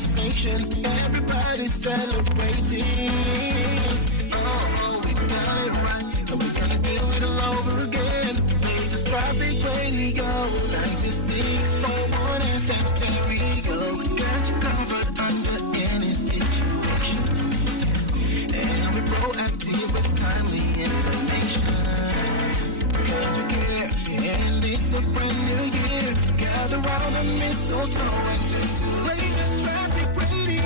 conversations, everybody's celebrating. Oh, we got it right, and we're gonna do it all over again. Major traffic radio, 96.1 FM stereo. We got you covered under any situation, and we're proactive with timely information. Cause we care, and it's a brand new year. Gather round the mistletoe and tune to Lagos Traffic Radio.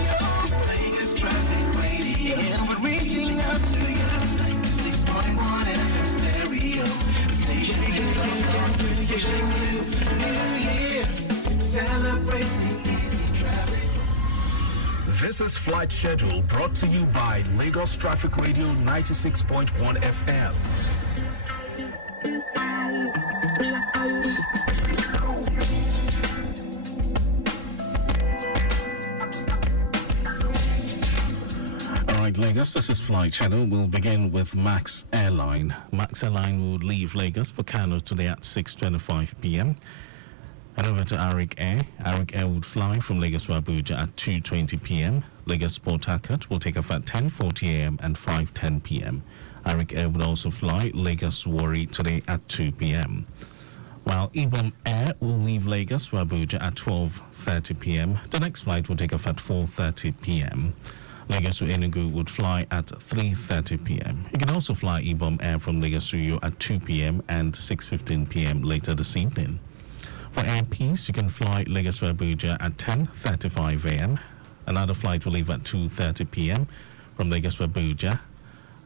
Lagos Traffic Radio, and we're reaching out to you. 96.1 FM stereo. Station wishing you New Year, celebrating easy traffic. This is Flight Schedule brought to you by Lagos Traffic Radio 96.1 FM. Alright, Lagos, this is Flight Channel. We'll begin with Max Airline. Max Airline will leave Lagos for Kano today at 6:25 p.m. And over to Arik Air. Arik Air would fly from Lagos to Abuja at 2:20 p.m. Lagos Port Harcourt will take off at 10:40 a.m. and 5:10 p.m. Arik Air would also fly Lagos Warri today at 2 p.m. While Ibom Air will leave Lagos for Abuja at 12:30 p.m. The next flight will take off at 4:30 p.m. Lagos to Enugu would fly at 3:30 p.m. You can also fly Ibom Air from Lagos to Uyo at 2 p.m. and 6:15 p.m. later this evening. For Air Peace, you can fly Lagos to Abuja at 10:35 a.m. Another flight will leave at 2:30 p.m. from Lagos to Abuja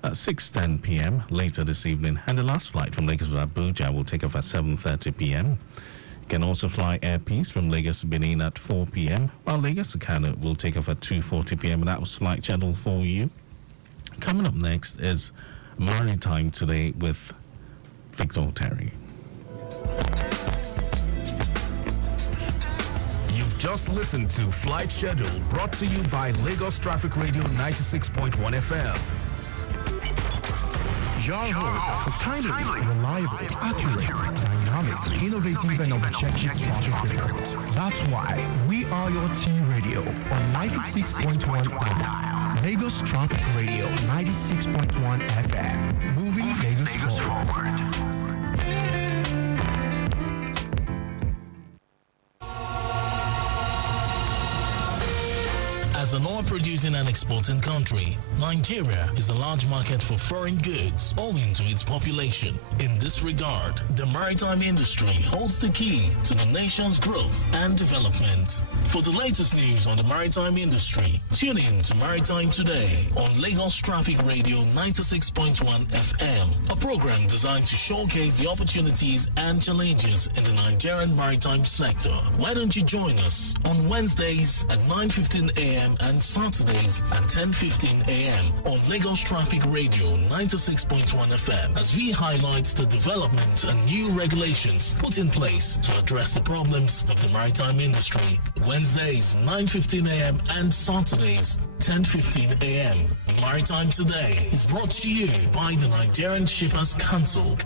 at 6:10 p.m. later this evening. And the last flight from Lagos to Abuja will take off at 7:30 p.m. You can also fly Air Peace from Lagos to Benin at 4 p.m. while Lagos to Kano will take off at 2:40 p.m. and that was Flight Channel for you. Coming up next is Maritime Today with Victor Oteri. You've just listened to Flight Schedule brought to you by Lagos Traffic Radio 96.1 FM. Your home for timely, reliable, accurate, dynamic, innovative, and objective traffic reports. That's why we are your T Radio on 96.1 FM. Lagos Traffic Radio 96.1 FM. Moving Lagos forward. As an oil-producing and exporting country, Nigeria is a large market for foreign goods owing to its population. In this regard, the maritime industry holds the key to the nation's growth and development. For the latest news on the maritime industry, tune in to Maritime Today on Lagos Traffic Radio 96.1 FM, a program designed to showcase the opportunities and challenges in the Nigerian maritime sector. Why don't you join us on Wednesdays at 9:15 a.m. and Saturdays at 10:15 a.m. on Lagos Traffic Radio 96.1 FM as we highlight the development and new regulations put in place to address the problems of the maritime industry. Wednesdays 9:15 a.m. and Saturdays 10:15 a.m. Maritime Today is brought to you by the Nigerian Shippers Council.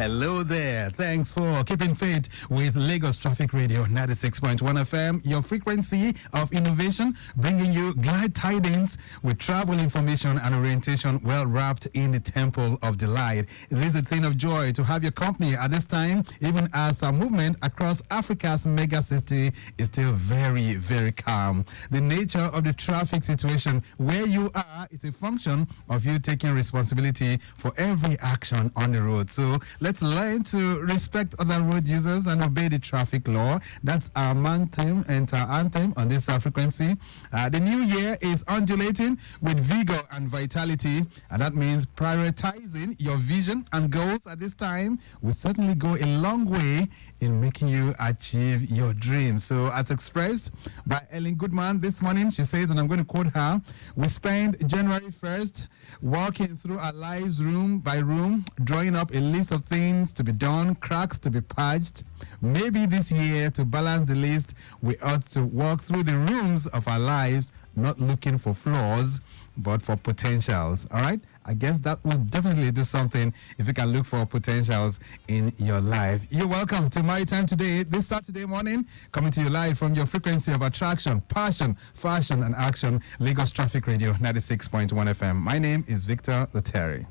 Hello there. Thanks for keeping faith with Lagos Traffic Radio 96.1 FM, your frequency of innovation, bringing you glad tidings with travel information and orientation well wrapped in the temple of delight. It is a thing of joy to have your company at this time, even as our movement across Africa's mega city is still very, very calm. The nature of the traffic situation where you are is a function of you taking responsibility for every action on the road. So let's Let's learn to respect other road users and obey the traffic law. That's our anthem and our anthem on this frequency. The new year is undulating with vigor and vitality, and that means prioritizing your vision and goals at this time will certainly go a long way in making you achieve your dreams. So, as expressed by Ellen Goodman this morning, she says, and I'm going to quote her, we spend January 1st walking through our lives room by room, drawing up a list of things to be done, cracks to be patched. Maybe this year, to balance the list, we ought to walk through the rooms of our lives, not looking for flaws, but for potentials. All right? I guess that will definitely do something if you can look for potentials in your life. You're welcome to Maritime Today, this Saturday morning, coming to you live from your frequency of attraction, passion, fashion, and action, Lagos Traffic Radio 96.1 FM. My name is Victor Oteri.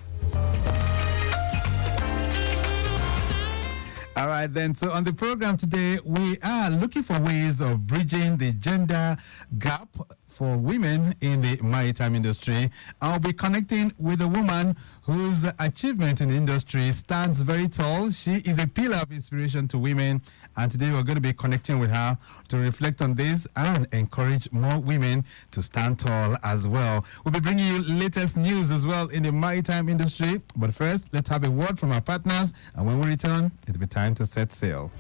All right, then. So on the program today, we are looking for ways of bridging the gender gap for women in the maritime industry. I'll be connecting with a woman whose achievement in the industry stands very tall. She is a pillar of inspiration to women, and today we're going to be connecting with her to reflect on this and encourage more women to stand tall as well. We'll be bringing you latest news as well in the maritime industry. But first, let's have a word from our partners, and when we return, it'll be time to set sail.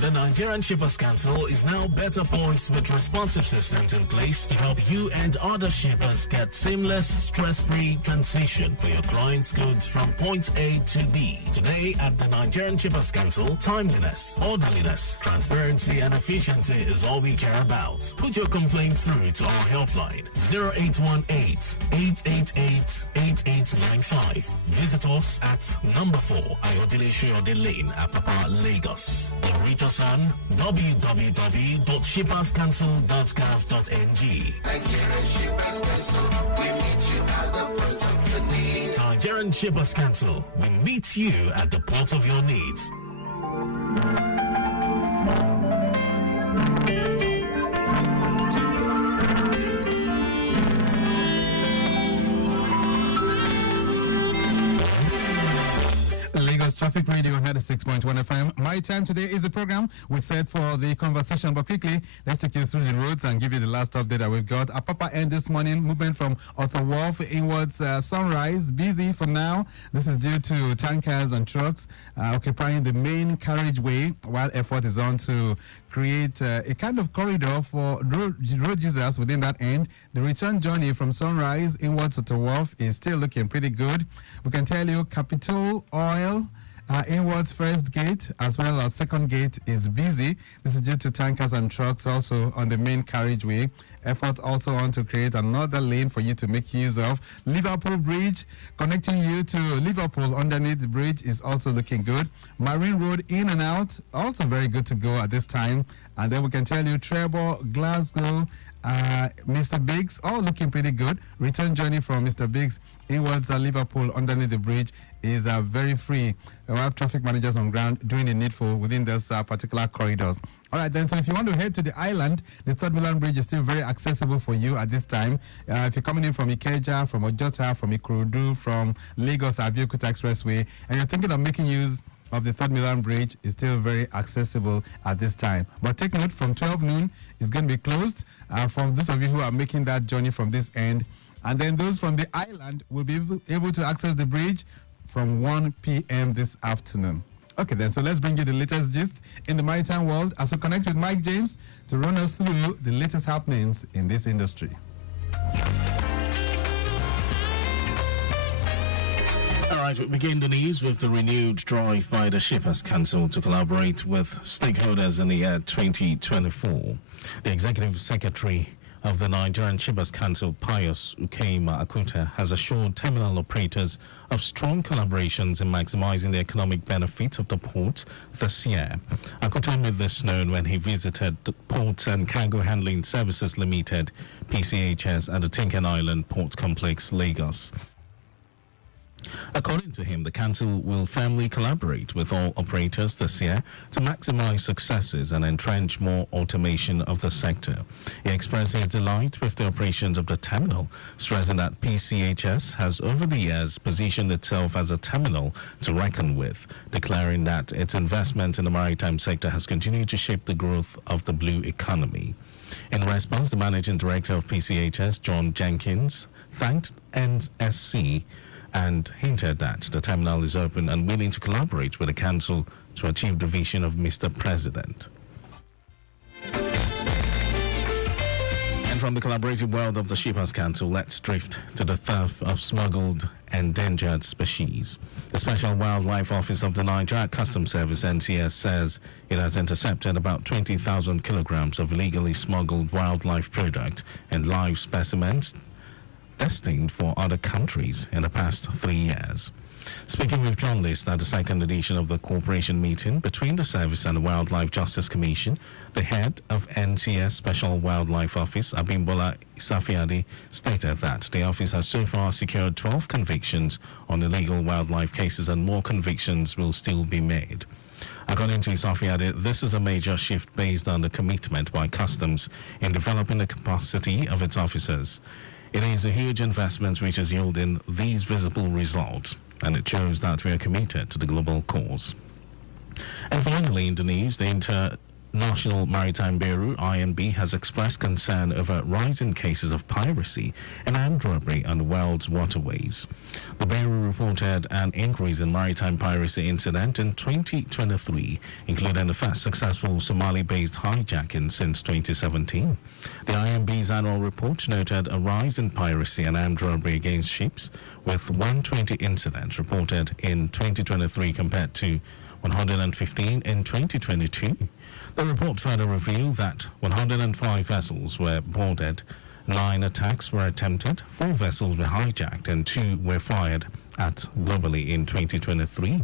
The Nigerian Shippers Council is now better poised with responsive systems in place to help you and other shippers get seamless, stress-free transition for your clients' goods from point A to B. Today at the Nigerian Shippers Council, timeliness, orderliness, transparency, and efficiency is all we care about. Put your complaint through to our helpline 0818-888-8895. Visit us at number 4 Ayodele Shoyode Lane, Apapa, Lagos. Or reach us on www.shipperscouncil.gov.ng. Nigerian Shippers Council, we meet you at the point of your need. Nigerian Shippers Council, we meet you at the port of your needs. Traffic Radio 96.1 FM. My Time Today is the program we set for the conversation, but quickly, let's take you through the roads and give you the last update that we've got. Apapa end this morning, movement from Author Wharf inwards Sunrise, busy for now. This is due to tankers and trucks occupying the main carriageway, while effort is on to create a kind of corridor for road users within that end. The return journey from Sunrise inwards to Wharf is still looking pretty good. We can tell you Capitol Oil inwards first gate as well as second gate is busy. This is due to tankers and trucks also on the main carriageway. Effort also on to create another lane for you to make use of. Liverpool Bridge connecting you to Liverpool underneath the bridge is also looking good. Marine Road in and out also very good to go at this time. And then we can tell you Trevor, Glasgow, Mr. Biggs, all looking pretty good. Return journey from Mr. Biggs inwards Liverpool underneath the bridge is very free. We have traffic managers on ground doing the needful within those particular corridors. All right, then, so if you want to head to the island, the Third Milan Bridge is still very accessible for you at this time. If you're coming in from Ikeja, from Ojota, from Ikorodu, from Lagos Abeokuta Expressway, and you're thinking of making use of the Third Milan Bridge, is still very accessible at this time. But take note, from 12 noon, it's going to be closed from those of you who are making that journey from this end. And then those from the island will be able to access the bridge from 1 p.m. this afternoon. Okay, then, so let's bring you the latest gist in the maritime world as we connect with Mike James to run us through the latest happenings in this industry. All right, we begin the news with the renewed drive by the Shippers Council to collaborate with stakeholders in the year 2024. The Executive Secretary of the Nigerian Shippers Council, Pius Ukema Akuta, has assured terminal operators of strong collaborations in maximizing the economic benefits of the port this year. Akuta made this known when he visited the Ports and Cargo Handling Services Limited, PCHS, at the Tinkan Island Port Complex, Lagos. According to him, the council will firmly collaborate with all operators this year to maximize successes and entrench more automation of the sector. He expressed his delight with the operations of the terminal, stressing that PCHS has over the years positioned itself as a terminal to reckon with, declaring that its investment in the maritime sector has continued to shape the growth of the blue economy. In response, the managing director of PCHS, John Jenkins, thanked NSC and hinted that the terminal is open and willing to collaborate with the council to achieve the vision of Mr. President. And from the collaborative world of the Shippers Council, let's drift to the theft of smuggled endangered species. The Special Wildlife Office of the Nigeria Customs Service, NCS, says it has intercepted about 20,000 kilograms of illegally smuggled wildlife product and live specimens destined for other countries in the past 3 years. Speaking with journalists at the second edition of the cooperation meeting between the service and the Wildlife Justice Commission, the head of NCS Special Wildlife Office, Abimbola Isafiade, stated that the office has so far secured 12 convictions on illegal wildlife cases and more convictions will still be made. According to Isafiade, this is a major shift based on the commitment by Customs in developing the capacity of its officers. It is a huge investment which is yielding these visible results, and it shows that we are committed to the global cause. And finally, in the news, the International Maritime Bureau, IMB, has expressed concern over rising cases of piracy and armed robbery on the world's waterways. The Bureau reported an increase in maritime piracy incident in 2023, including the first successful Somali-based hijacking since 2017. The IMB's annual report noted a rise in piracy and armed robbery against ships, with 120 incidents reported in 2023 compared to 115 in 2022. The report further revealed that 105 vessels were boarded, 9 attacks were attempted, 4 vessels were hijacked, and 2 were fired at globally in 2023.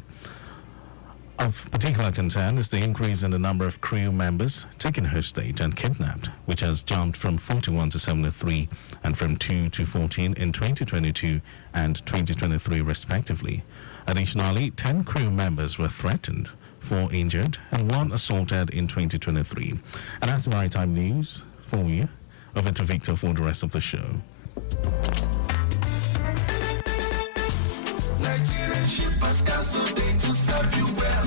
Of particular concern is the increase in the number of crew members taken hostage and kidnapped, which has jumped from 41 to 73 and from 2 to 14 in 2022 and 2023 respectively. Additionally, 10 crew members were threatened, 4 injured, and 1 assaulted in 2023. And that's the maritime news for you. Over to Victor for the rest of the show. Nigerian Shippers Council, they to serve you well.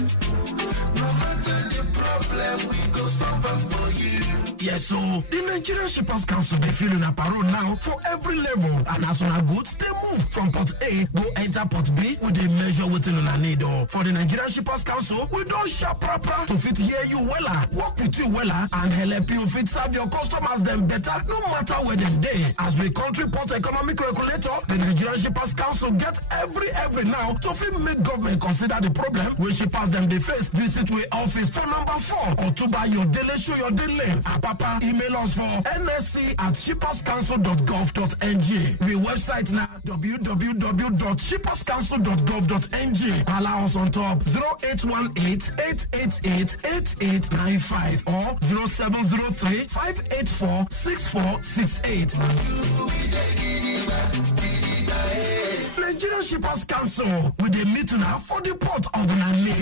No matter the problem, we go solve them for you. Yes, so the Nigerian Shippers Council, they feeling a parole now for every level. And as on our goods, they move from port A, go enter port B, with a measure within on a need. For the Nigerian Shippers Council, we don't shop proper to fit hear you wella, work with you wella, and help you fit serve your customers them better, no matter where them day. As we country port economic regulator, the Nigerian Shippers Council get every now to fit make government consider the problem when shippers them they face. Visit we office for number 4 or to buy your daily show your daily. Papa, email us for nsc@shipperscouncil.gov.ng. We website now www.shipperscouncil.gov.ng. Allow us on top 0818-888-8895 or 0703-584-6468. Nigerian Shippers Council with a meeting now for the port of Nanley.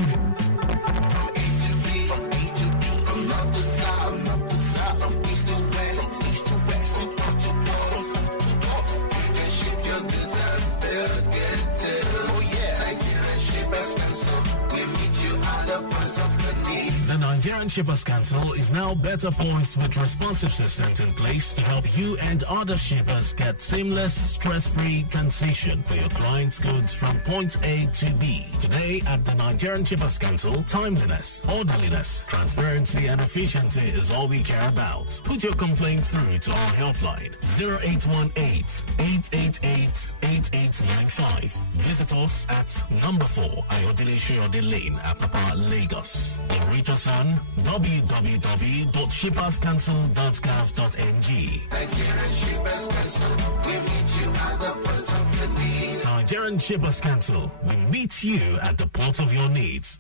The Nigerian Shippers Council is now better poised with responsive systems in place to help you and other shippers get seamless, stress-free transition for your clients' goods from point A to B. Today at the Nigerian Shippers Council, timeliness, orderliness, transparency, and efficiency is all we care about. Put your complaint through to our helpline 0818-888-8895. Visit us at number 4 Ayodele Shoyode Lane, Apapa, Lagos. Or reach us on www.shipperscouncil.gov.ng. Nigerian Shippers Council, we meet you at the point of your need. Nigerian Shippers Council, we meet you at the port of your needs.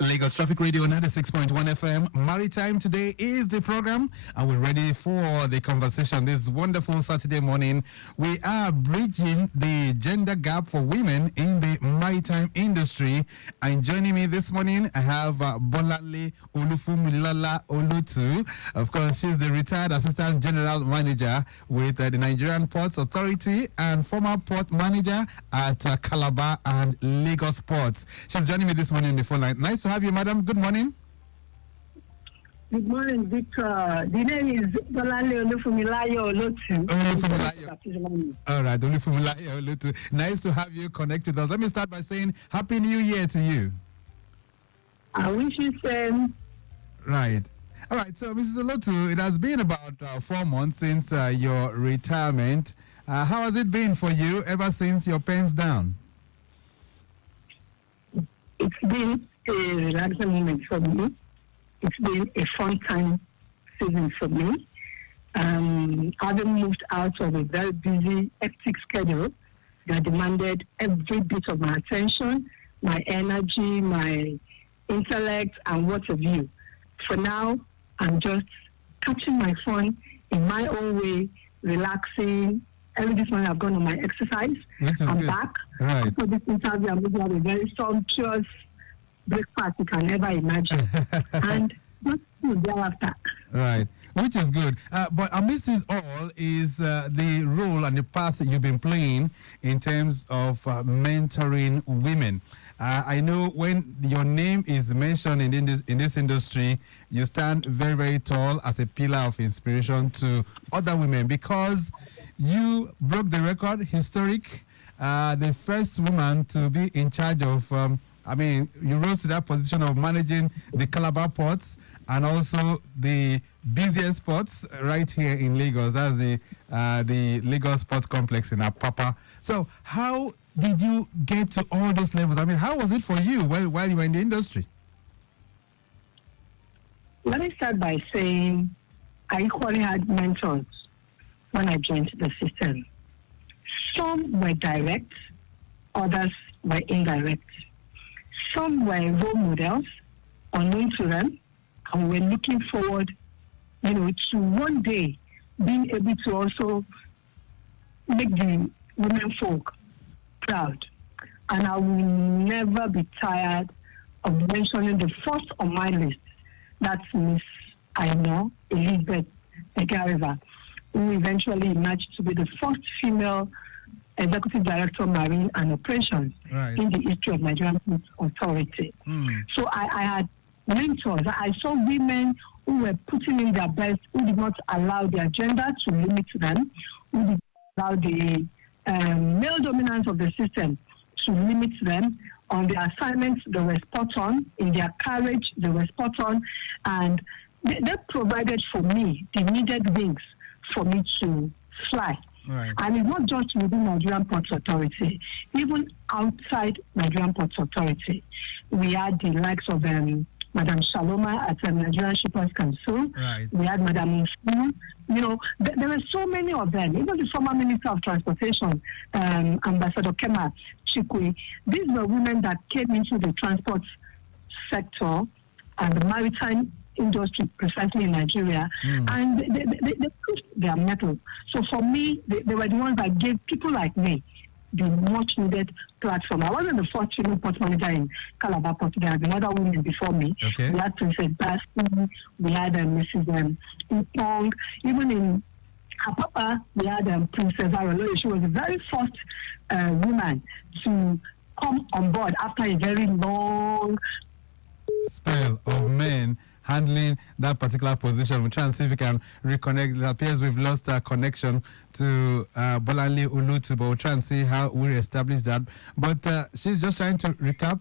Lagos Traffic Radio 96.1 FM. Maritime Today is the program, and we're ready for the conversation this wonderful Saturday morning. We are bridging the gender gap for women in the maritime industry. And joining me this morning, I have Bolanle Olufunmilayo Olotu. Of course, she's the retired Assistant General Manager with the Nigerian Ports Authority and former port manager at Calabar and Lagos Ports. She's joining me this morning on the phone line. Nice to have you, madam. Good morning. Good morning, Victor. The name is Bolanle Olufunmilayo Olotu. All right, Olufunmilayo Olotu. Nice to have you connect with us. Let me start by saying Happy New Year to you. I wish you same. Right. All right, so Mrs. Olotu, it has been about 4 months since your retirement. How has it been for you ever since your pen's down? It's been a relaxing moment for me. It's been a fun time season for me. Having moved out of a very busy, hectic schedule that demanded every bit of my attention, my energy, my intellect, and what have you. For now, I'm just catching my fun in my own way, relaxing. Early this morning, I've gone on my exercise. I'm good. Back. Right. After this interview, I'm going to have a very sumptuous breakfast you can never imagine. And just thereafter. Right, which is good. But amidst it all is the role and the path that you've been playing in terms of mentoring women. I know when your name is mentioned in this industry, you stand very, very tall as a pillar of inspiration to other women because you broke the record, historic, the first woman to be in charge of, you rose to that position of managing the Calabar ports and also the busiest ports right here in Lagos. That's the Lagos Port Complex in Apapa. So how did you get to all those levels? I mean, how was it for you while you were in the industry? Let me start by saying I equally had mentors when I joined the system. Some were direct, others were indirect. Some were role models, unknown to them, and we were looking forward, to one day being able to also make the women folk proud. And I will never be tired of mentioning the first on my list. That's Miss Elizabeth Egariva, who eventually emerged to be the first female Executive Director, Marine and Operations in the history of Nigerian Ports Authority. So I had mentors. I saw women who were putting in their best, who did not allow the agenda to limit them, who did not allow the male dominance of the system to limit them. On their assignments, they were spot on. In their courage, they were spot on. And they provided for me the needed wings for me to fly. Right. And it's not just within Nigerian Ports Authority, even outside Nigerian Ports Authority. We had the likes of Madam Shaloma at Nigerian Shippers Council. Right. We had Madam Fu. There were so many of them. Even the former Minister of Transportation, Ambassador Kema Chikwe. These were women that came into the transport sector and the maritime industry precisely in Nigeria, and they proved their mettle. So for me, they were the ones that gave people like me the much needed platform. I wasn't the first female port manager in Calabar Port. There had been other women before me. Okay. We had Princess Basti, we had Mrs. Upong. Even in Apapa, we had Princess Arolo. She was the very first woman to come on board after a very long spell of men handling that particular position. We'll try and see if we can reconnect. It appears we've lost our connection to Bolanle Olufunmilayo, but we'll try and see how we establish that. But she's just trying to recap.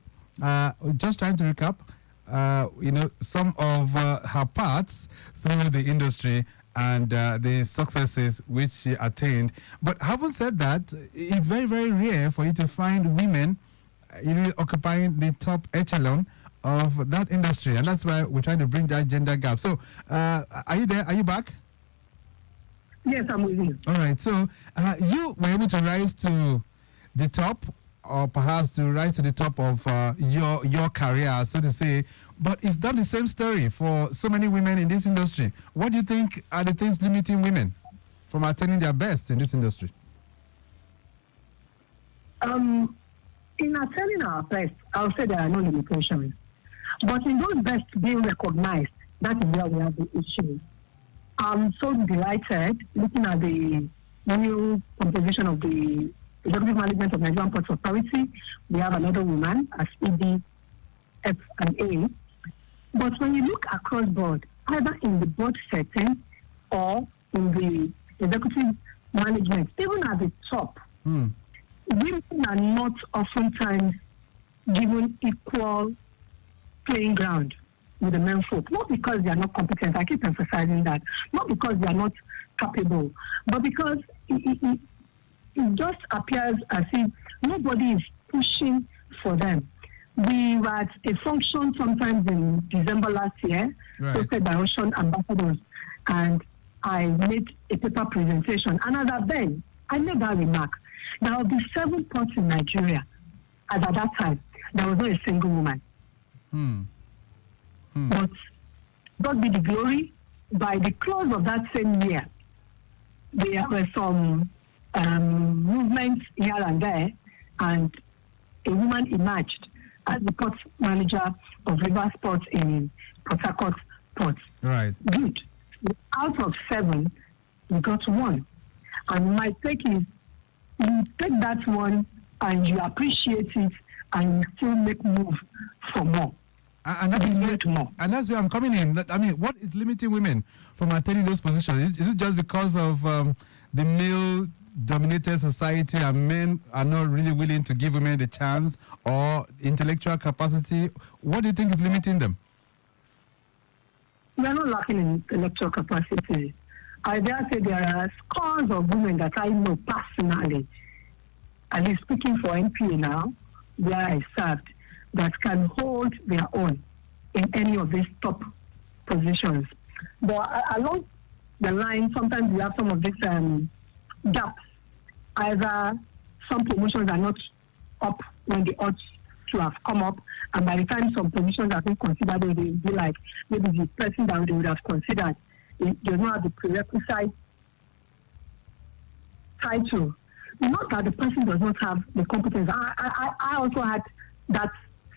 Some of her parts through the industry and the successes which she attained. But having said that, it's very, very rare for you to find women occupying the top echelon of that industry, and that's why we're trying to bring that gender gap. So, are you there? Are you back? Yes, I'm with you. All right. So, you were able to rise to the top or perhaps to rise to the top of your career, so to say. But is that the same story for so many women in this industry? What do you think are the things limiting women from attaining their best in this industry? In attaining our best, I'll say there are no limitations. But in those best being recognized, that is where we have the issue. I'm so delighted looking at the new composition of the Executive Management of Nigerian Ports Authority. We have another woman as ED, F and A. But when you look across board, either in the board setting or in the executive management, even at the top, women are not oftentimes given equal playing ground with the men folk. Not because they are not competent, I keep emphasizing that. Not because they are not capable, but because it just appears as if nobody is pushing for them. We were at a function sometimes in December last year, hosted by Ocean Ambassadors, and I made a paper presentation. And as at then, I made that remark. There will be 7 ports in Nigeria. As at that time, there was not a single woman. But God be the glory, by the close of that same year, there were some movements here and there, and a woman emerged as the port manager of River Ports in Port Harcourt Port. Right. Good. Out of 7, we got 1. And my take is, you take that one and you appreciate it and you still make move for more. And that's where I'm coming in. I mean, what is limiting women from attaining those positions? Is it just because of the male-dominated society and men are not really willing to give women the chance, or intellectual capacity? What do you think is limiting them? We are not lacking in intellectual capacity. I dare say there are scores of women that I know personally, and I'm speaking for NPA now, where I served, that can hold their own in any of these top positions. But along the line, sometimes we have some of these gaps. Either some promotions are not up when they ought to have come up, and by the time some positions are being considered, they will be like, maybe the person that they would have considered does not have the prerequisite title. Not that the person does not have the competence. I also had that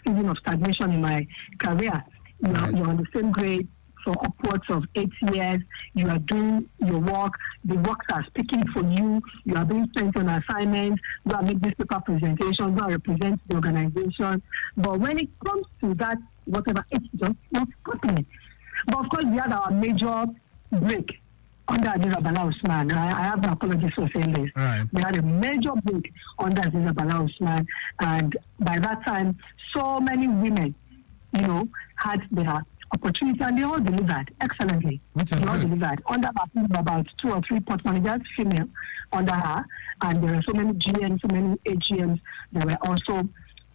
feeling of stagnation in my career. You're on the same grade for upwards of 8 years. You are doing your work. The works are speaking for you. You are being sent on assignments. You are making this paper presentation. You are represent the organization. But when it comes to that, whatever, it's just not happening. But of course, we had our major break under Aziza Bala Usman. I have no apologies for saying this. Right. We had a major break under Aziza Bala Usman, and by that time, so many women, had their opportunity, and they all delivered excellently. They all delivered. Under her, about 2 or 3 port managers, female, under her, and there are so many GMs, so many AGMs that were also,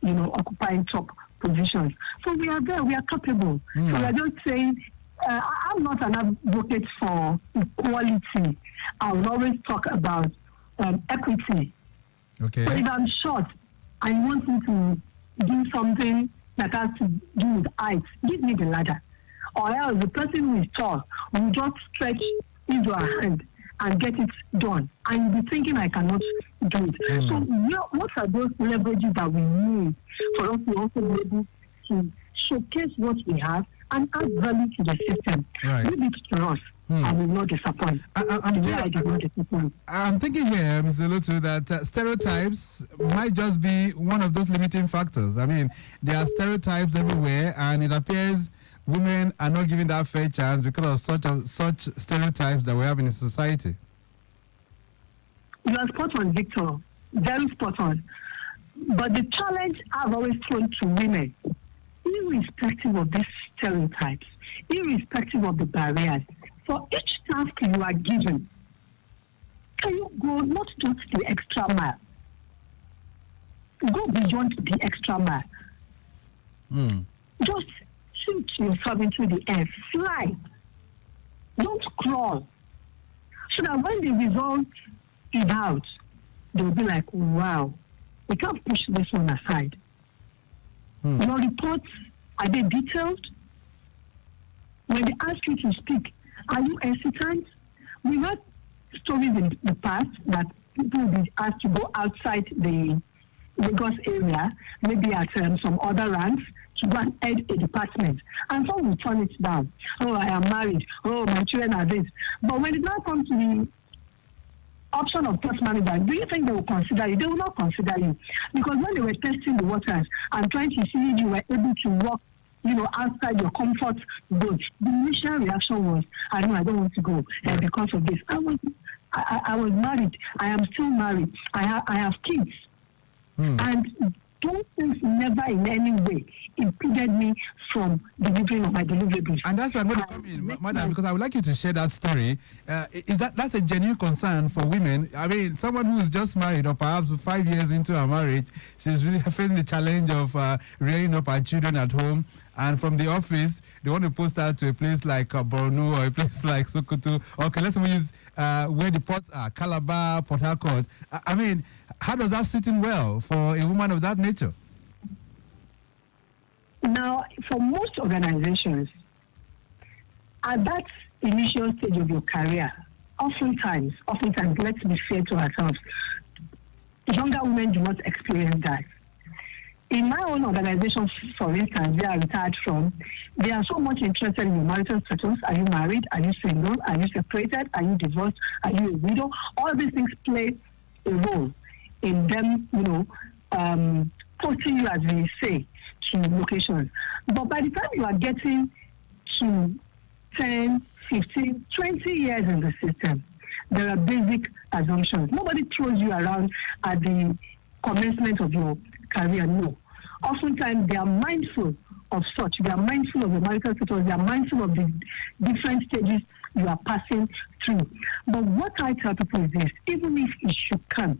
occupying top positions. So we are there. We are capable. So we are just saying, I'm not an advocate for equality. I will always talk about equity. Okay. So if I'm short, I want you to do something that has to do with height. Give me the ladder. Or else the person who is tall will just stretch into her hand and get it done. And you'll be thinking, I cannot do it. So what are those leverages that we need for us to also be able to showcase what we have and add value to the system? Right. Give it to us. I will not disappoint. I'm thinking here, Mr. Olotu, that stereotypes might just be one of those limiting factors. I mean, there are stereotypes everywhere, and it appears women are not given that fair chance because of such stereotypes that we have in the society. You are spot on, Victor. Very spot on. But the challenge I've always thrown to women, irrespective of these stereotypes, irrespective of the barriers, for each task you are given, can you go not just the extra mile? Go beyond the extra mile. Just shoot yourself into the air. Fly. Don't crawl. So that when the result is out, they'll be like, wow, We can't push this one aside. Your reports, are they detailed? When they ask you to speak, are you hesitant? We've had stories in the past that people will be asked to go outside the Lagos area, maybe at some other ranks, to go and head a department. And some will turn it down. Oh, I am married. Oh, my children are this. But when it now comes to the option of post manager, do you think they will consider you? They will not consider you. Because when they were testing the waters and trying to see if you were able to walk, outside your comfort zone, the initial reaction was, I don't want to go because of this. I was married. I am still married. I have kids. And those things never in any way impeded me from delivering on my deliverables. And that's why I'm going to come in, madam, because I would like you to share that story. That's a genuine concern for women? I mean, someone who is just married, or perhaps 5 years into her marriage, she's really facing the challenge of rearing up her children at home. And from the office, they want to post her to a place like Borno or a place like Sokoto. Okay, let's use where the ports are, Calabar, Port Harcourt. I mean, how does that sit in well for a woman of that nature? Now, for most organizations, at that initial stage of your career, oftentimes, let's be fair to ourselves, younger women do not experience that. In my own organization, for instance, where I retired from, they are so much interested in your marital status. Are you married? Are you single? Are you separated? Are you divorced? Are you a widow? All these things play a role in them, posting you, as we say, to locations. But by the time you are getting to 10, 15, 20 years in the system, there are basic assumptions. Nobody throws you around at the commencement of your career, no. Oftentimes, they are mindful of such. They are mindful of the marital status. They are mindful of the different stages you are passing through. But what I tell people is this: even if it should come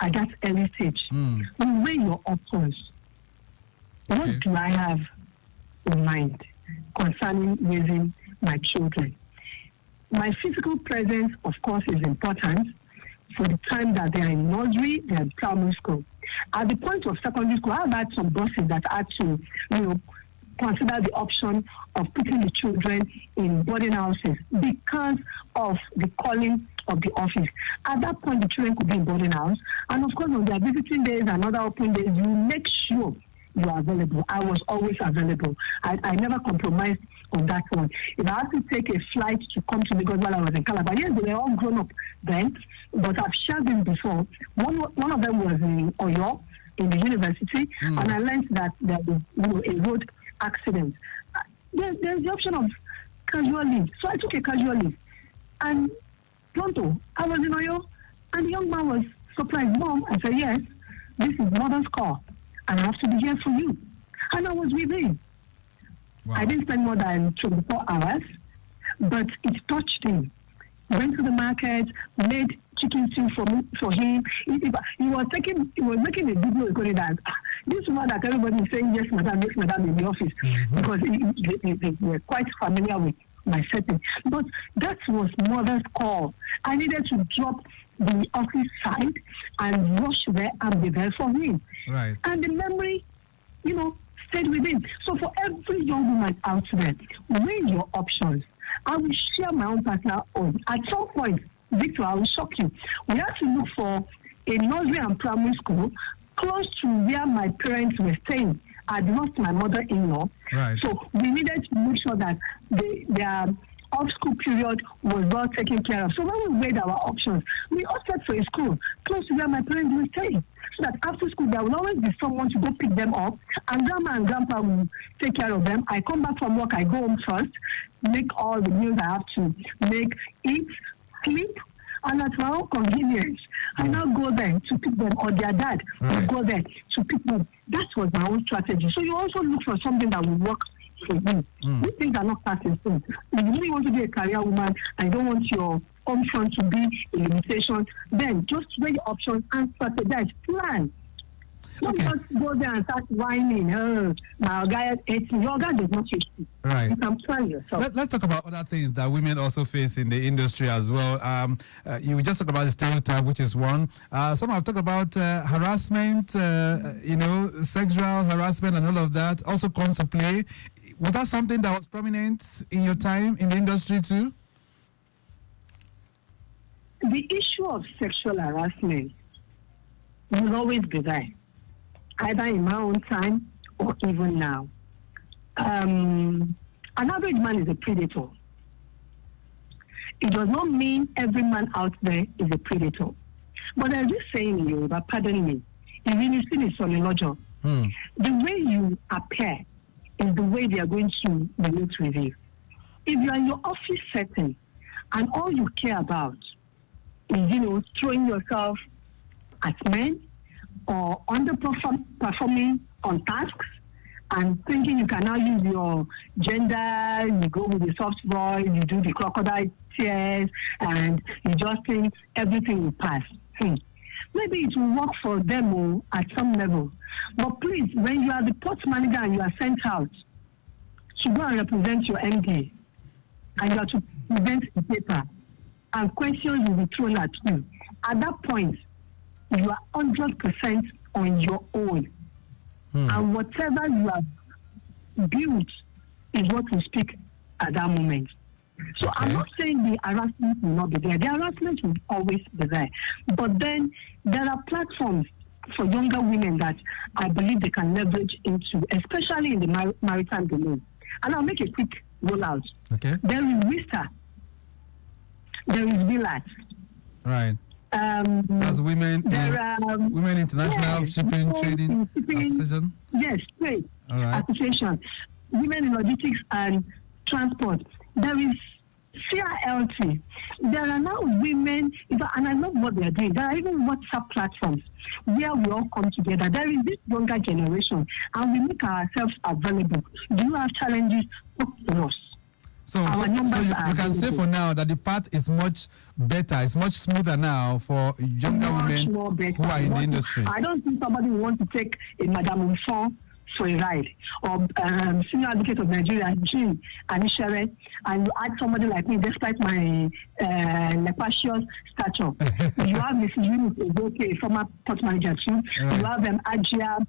at that early stage, you weigh your options. What do I have in mind concerning raising my children? My physical presence, of course, is important for the time that they are in nursery, they are in primary school. At the point of secondary school, I've had some bosses that had to, consider the option of putting the children in boarding houses because of the calling of the office. At that point, the children could be in boarding house. And of course, on their visiting days and other open days, you make sure you are available. I was always available. I never compromised on that one. If I had to take a flight to come to Lagos while I was in Calabar, yes, they were all grown up then, but I've shared this before. One of them was in Oyo, in the university, and I learned that there was a road accident. There's the option of casual leave. So I took a casual leave. And pronto, I was in Oyo, and the young man was surprised. Mom, I said, yes, this is mother's call. I have to be here for you. And I was with him. Wow. I didn't spend more than 24 hours, but it touched him. Went to the market, made chicken stew for him. He was making a video recording that this woman that everybody is saying yes madam in the office, because they were quite familiar with my setting. But that was mother's call. I needed to drop the office side and rush there and be there for him. Right. And the memory, stayed with him. So for every young woman out there, weigh your options. I will share my own personal own. At some point, Victor, I will shock you. We had to look for a nursery and primary school close to where my parents were staying. I'd lost my mother-in-law. Right. So we needed to make sure that their off-school period was well taken care of. So when we weighed our options, we opted for a school close to where my parents were staying, so that after school there will always be someone to go pick them up, and grandma and grandpa will take care of them. I come back from work, I go home first, make all the meals I have to make, eat, sleep, and at my own convenience, I now go there to pick them, or their dad will go there to pick them. That was my own strategy. So you also look for something that will work for you. These things are not passing things. If you really want to be a career woman and you don't want your option to be a limitation, then just weigh your options and strategize, plan. Don't Okay. just go there and start whining. Oh, my guy, your guy does not face you. Right. You can plan yourself. Let's talk about other things that women also face in the industry as well. You just talked about the stereotype, which is one. Some have talked about harassment, sexual harassment and all of that also comes to play. Was that something that was prominent in your time in the industry too? The issue of sexual harassment will always be there, either in my own time or even now. An average man is a predator. It does not mean every man out there is a predator. But there's this saying in Yoruba, pardon me, the way you appear is the way they are going to relate with you. If you are in your office setting and all you care about is, throwing yourself at men or underperforming on tasks and thinking you can now use your gender, you go with the soft voice, you do the crocodile tears, and you just think everything will pass. Maybe it will work for them at some level. But please, when you are the port manager and you are sent out to go and represent your MD, and you are to present the paper, and questions will be thrown at you, at that point, you are 100% on your own. And whatever you have built is what will speak at that moment. So I'm not saying the harassment will not be there. The harassment will always be there. But then there are platforms for younger women that I believe they can leverage into, especially in the maritime domain. And I'll make a quick rollout. Okay. There is Vista. There is Villas. Right. As women, Women International Shipping Trading Association. Yes, trade association. Women in logistics and transport. There is CRLT. There are now women, and I love what they are doing. There are even WhatsApp platforms where we all come together. There is this younger generation, and we make ourselves available. Do you have challenges? Talk to us. So you can say for now that the path is much better, it's much smoother now for younger women who are in the industry. I don't think somebody will want to take a Madame Unfon for a ride, or Senior Advocate of Nigeria, Jean Anishere, and you add somebody like me, despite my lepacious stature. You have Mrs. Yunus Ezoke, former port manager too. You have Ajia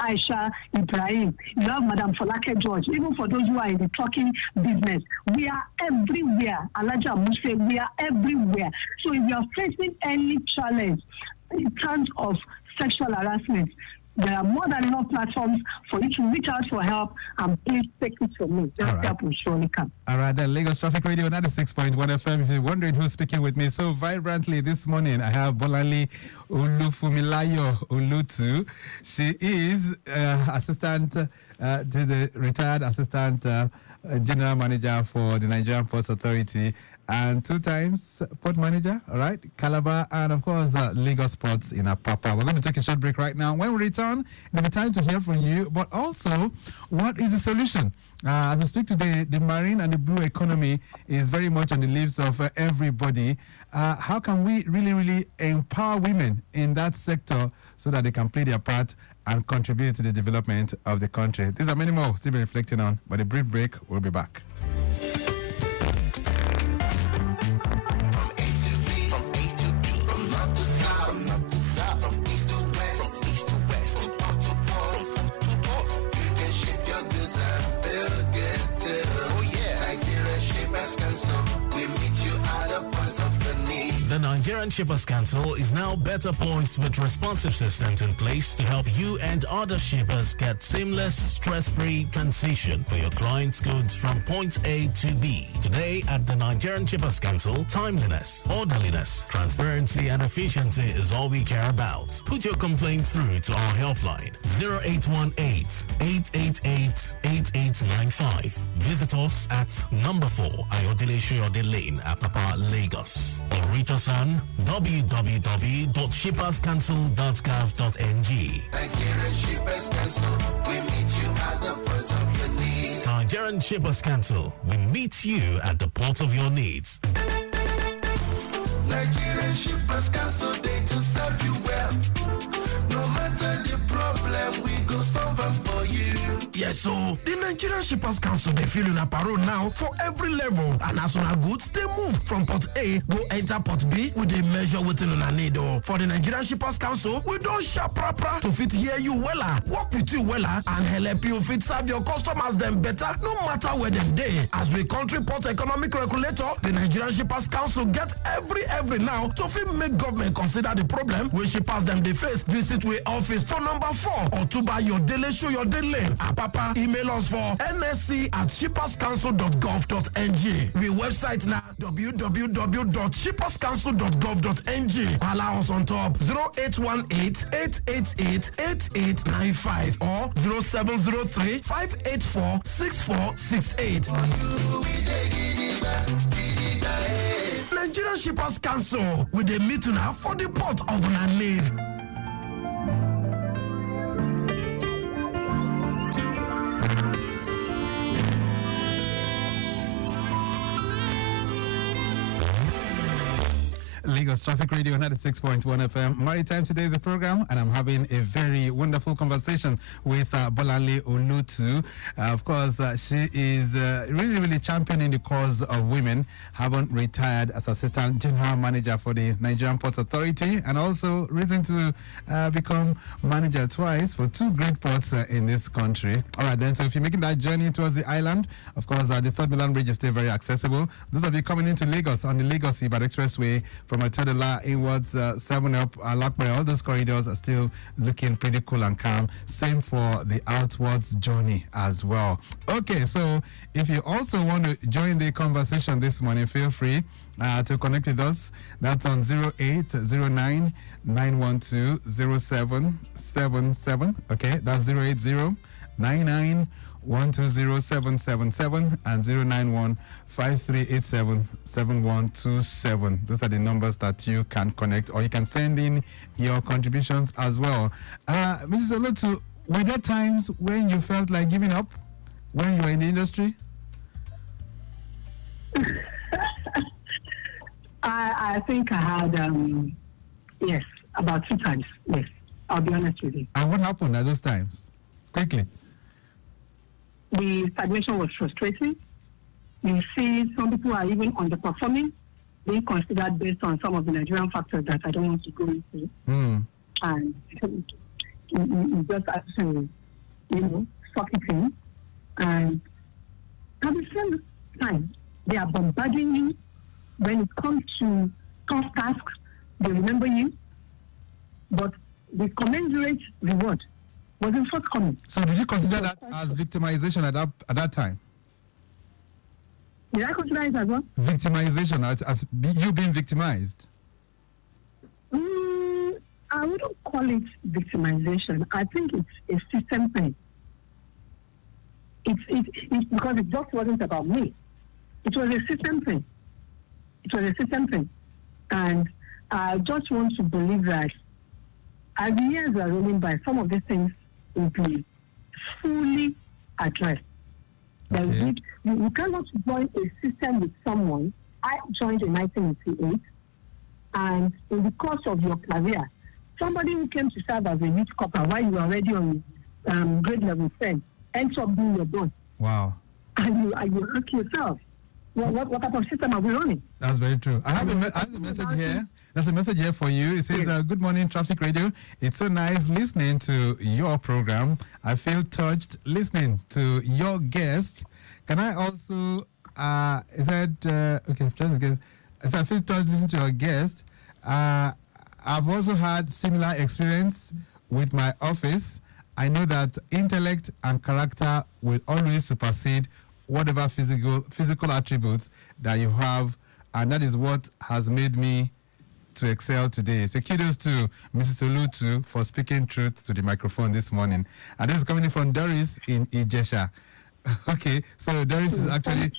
Aisha Ibrahim. You have Madam Folake George. Even for those who are in the trucking business, we are everywhere. Alaja Muse, we are everywhere. So if you are facing any challenge in terms of sexual harassment, there are more than enough platforms for you to reach out for help, and please take it from me. That help will surely come. All right, then Lagos Traffic Radio 96.1 FM. If you're wondering who's speaking with me so vibrantly this morning, I have Bolanle Olufunmilayo Olotu. She is assistant to the retired assistant general manager for the Nigerian Ports Authority, and 2 times port manager, all right, Calabar, and of course Lagos Ports in Apapa. We're going to take a short break right now. When we return, there'll be time to hear from you, but also, what is the solution? As we speak today, the marine and the blue economy is very much on the lips of everybody. How can we really empower women in that sector so that they can play their part and contribute to the development of the country? These are many more still be reflecting on, but a brief break, we'll be back. The Nigerian Shippers Council is now better poised with responsive systems in place to help you and other shippers get seamless, stress-free transition for your clients' goods from point A to B. Today at the Nigerian Shippers Council, timeliness, orderliness, transparency and efficiency is all we care about. Put your complaint through to our helpline 0818-888-8895. Visit us at number 4 Ayodele Shoyode Lane, Apapa, Lagos. Or reach us on www.shipperscouncil.gov.ng. Nigerian Shippers Council, we meet you at the port of your need. Nigerian Shippers Council, we meet you at the port of your needs. Nigerian Shippers Council, they to serve you well. Yes, so the Nigerian Shippers Council they feel a parole now for every level, and as on goods they move from port A go enter port B with a measure within on a need. For the Nigerian Shippers Council, we don't sharp proper to fit hear you wella, work with you wella, and help you fit serve your customers them better, no matter where them day. As we country port economic regulator, the Nigerian Shippers Council get every now to fit make government consider the problem when shippers them they face. Visit we office for number 4 or to buy your daily show your daily lane. Papa email us for nsc@shipperscouncil.gov.ng. We website now www.shipperscouncil.gov.ng. Allow us on top 0818-888-8895 or 0703-584-6468. Nigerian Shippers Council with a meeting now for the port of Bolanle. Lagos Traffic Radio 96.1 FM. Maritime Today is the program, and I'm having a very wonderful conversation with Bolanle Olutu. Of course, she is really championing the cause of women, having retired as Assistant General Manager for the Nigerian Ports Authority, and also risen to become manager twice for 2 great ports in this country. All right, then, so if you're making that journey towards the island, of course, the Third Milan Bridge is still very accessible. Those of you coming into Lagos on the Lagos-Ibadan Expressway, from Atadala inwards, 7 up, Lakbare, all those corridors are still looking pretty cool and calm. Same for the outwards journey as well. Okay, so if you also want to join the conversation this morning, feel free to connect with us. That's on 0809 912 0777. Okay, that's 080 99 120777 and 091-5387-7127. Those are the numbers that you can connect, or you can send in your contributions as well. Mrs. Olotu, were there times when you felt like giving up when you were in the industry? I think I had, yes, about 2 times, yes. I'll be honest with you. And what happened at those times? Quickly. The stagnation was frustrating. You see some people are even underperforming, being considered based on some of the Nigerian factors that I don't want to go into. And you just have to, suck it in. And at the same time, they are bombarding you. When it comes to tough tasks, they remember you. But the commensurate reward wasn't forthcoming. So did you consider that as victimization at that time? Did I consider it as what? Victimization, as you being victimized? I wouldn't call it victimization. I think it's a system thing. It's because it just wasn't about me. It was a system thing. And I just want to believe that as the years are rolling by, some of these things will be fully addressed. Okay. You cannot join a system with someone. I joined in 1988, and in the course of your career, somebody who came to serve as a youth corporal while you were already on grade level 10 ends up being your boss. Wow. And you ask yourself, what type of system are we running? That's very true. I have a message here. There's a message here for you. It says, good morning, Traffic Radio. It's so nice listening to your program. I feel touched listening to your guests. Can I also, okay, I'm trying to guess. So I feel touched listening to your guests. I've also had similar experience with my office. I know that intellect and character will always supersede whatever physical attributes that you have, and that is what has made me to excel today. So kudos to Mrs. Olutu for speaking truth to the microphone this morning. And this is coming in from Doris in Ijesha. Okay, so Doris is actually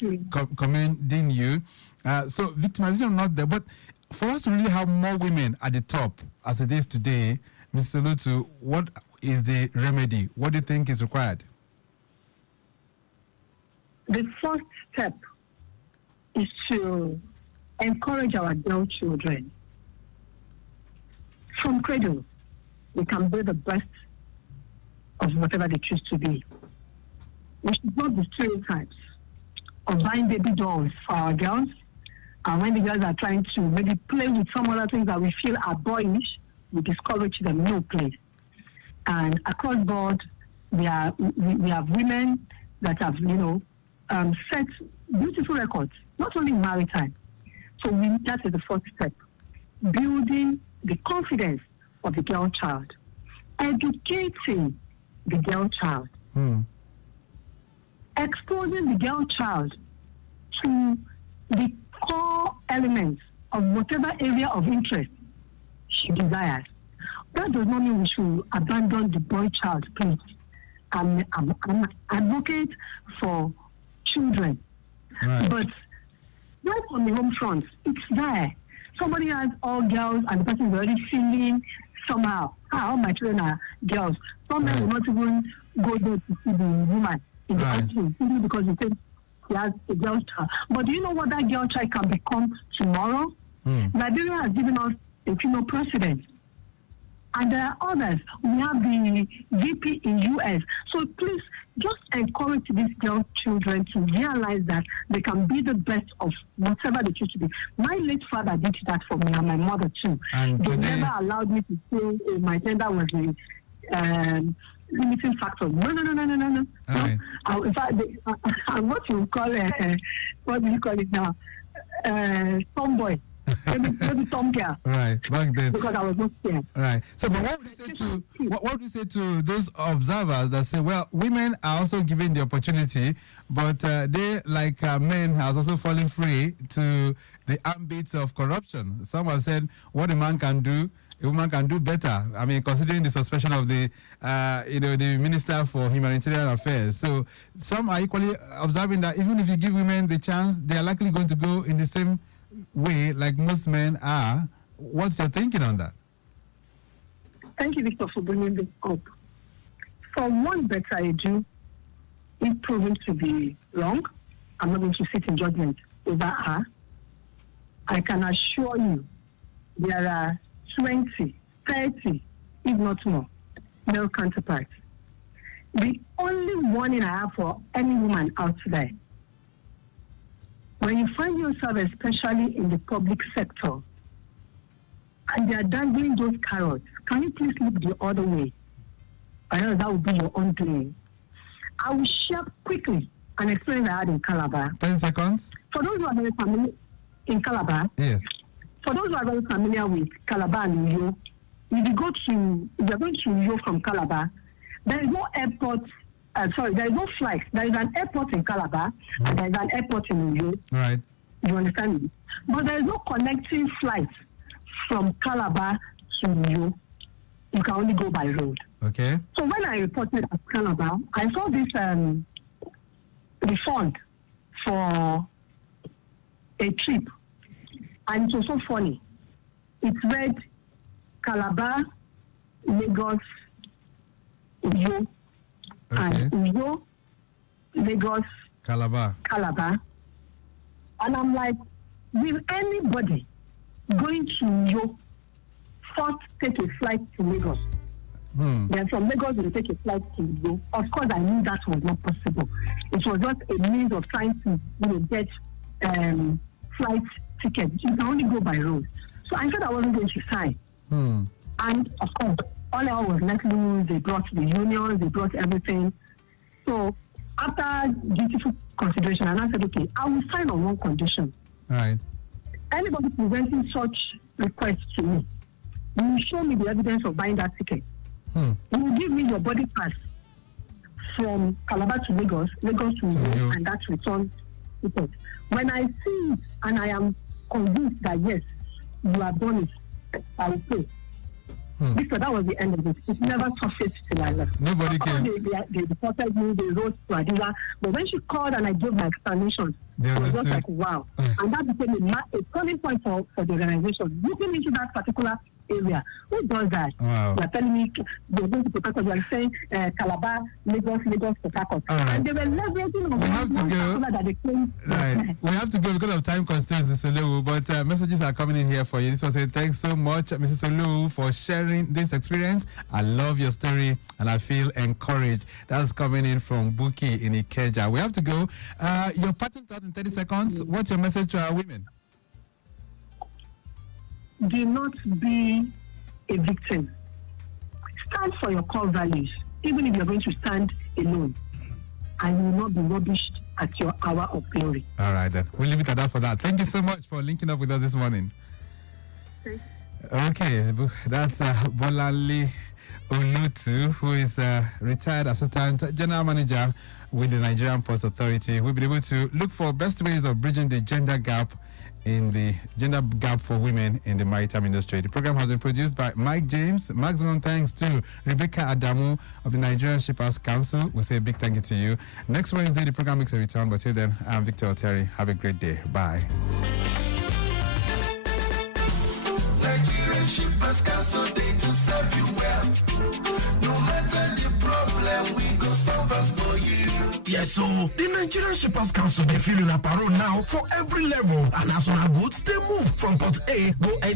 commending you. So victimization not there, but for us to really have more women at the top as it is today, Mrs. Olutu, what is the remedy? What do you think is required? The first step is to encourage our girl children. From cradle, they can be the best of whatever they choose to be. we should not be stereotypes of buying baby dolls for our girls. And when the girls are trying to maybe play with some other things that we feel are boyish, we discourage them, no play. And across board, we have women that have, set beautiful records, not only in maritime. So that is the first step. Building the confidence of the girl child. Educating the girl child. Exposing the girl child to the core elements of whatever area of interest she desires. That does not mean we should abandon the boy child, please. I'm an advocate for children. Right. But right on the home front, it's there. Somebody has all girls and the person is already feeling somehow, all my children are girls. Some men will not even go there to see the woman in the country simply because they think he has a girl child. But do you know what that girl child can become tomorrow? Nigeria has given us a female president. And there are others. We have the VP in US. So please just encourage these girl children to realize that they can be the best of whatever they choose to be. My late father did that for me and my mother too. And they never allowed me to say my gender was a limiting factor. No. Right. In fact, I'm what you call what do you call it now? Tomboy. Maybe Tom girl. Right, back then. Because I was not scared. Right. So, but what would you say to what would you say to those observers that say, well, women are also given the opportunity, but they, like men, are also falling free to the ambits of corruption? Some have said what a man can do, a woman can do better. I mean, considering the suspension of the, the Minister for Humanitarian Affairs. So, some are equally observing that even if you give women the chance, they are likely going to go in the same way like most men are. What's your thinking on that? Thank you, Victor, for bringing this up. For one better I do, it's proven to be wrong. I'm not going to sit in judgment over her. I can assure you there are 20, 30, if not more, male counterparts. The only warning I have for any woman out there, when you find yourself, especially in the public sector, and they are dangling those carrots, can you please look the other way? I know that would be your own doing. I will share quickly an experience I had in Calabar. 10 seconds. For those who are very familiar in Calabar, yes. For those who are very familiar with Calabar and Uyo, if you're going to Uyo from Calabar, there is no airport. There is no flight. There is an airport in Calabar and there is an airport in Uyo. Right. You understand me? But there is no connecting flight from Calabar to Uyo. You can only go by road. Okay. So when I reported at Calabar, I saw this refund for a trip, and it was so funny. It read Calabar, Lagos, Uyo. Okay. And Uyo, Lagos, Calabar. And I'm like, will anybody going to Uyo first take a flight to Lagos? Then from Lagos, they take a flight to Uyo. Of course, I knew that was not possible. It was just a means of trying to get flight tickets. You can only go by road. So I said I wasn't going to sign. And of course, all I was let loose. They brought the unions, they brought everything. So after dutiful consideration, and I said, okay, I will sign on one condition. All right. Anybody presenting such request to me, you will show me the evidence of buying that ticket. You will give me your body pass from Calabar to Lagos, Lagos to Uyo, and that's return ticket. When I see it and I am convinced that yes, you have done it, I will pay. Because that was the end of it. It never surfaced till I left. Nobody came. They reported me, they wrote to Adila. But when she called and I gave my explanation, They I was just understood. like, wow. And that became a turning point for the organization. Looking into that particular area. Who does that? Wow. You're telling me they're going to Port Harcourt, you're saying Calabar, Lagos, Port Harcourt. All right. And they were leveraging on We have to one go. particular that they claimed. Right. We have to go because of time constraints, Mr. Olu, but messages are coming in here for you. This one said, thanks so much, Mrs. Olu, for sharing this experience. I love your story and I feel encouraged. That's coming in from Buki in Ikeja. We have to go. Your parting thought in 30 seconds. What's your message to our women? Do not be a victim. Stand for your core values, even if you're going to stand alone, and you will not be rubbished at your hour of glory. All right, then. We'll leave it at that for that. Thank you so much for linking up with us this morning. Okay, that's Bolanle Olufunmilayo, who is a retired assistant general manager with the Nigerian Ports Authority. We'll be able to look for best ways of bridging the gender gap for women in the maritime industry. The program has been produced by Mike James. Maximum thanks to Rebecca Adamu of the Nigerian Shippers Council. We say a big thank you to you. Next Wednesday, the program makes a return, but till then, I'm Victor Oteri. Have a great day. Bye. Nigerian Shippers Council, they to serve you well. No matter the problem, we go solve them for you. Yes, so the Nigerian Shippers Council, they feeling a parole now for every level. And as on our goods, they move from Port A, go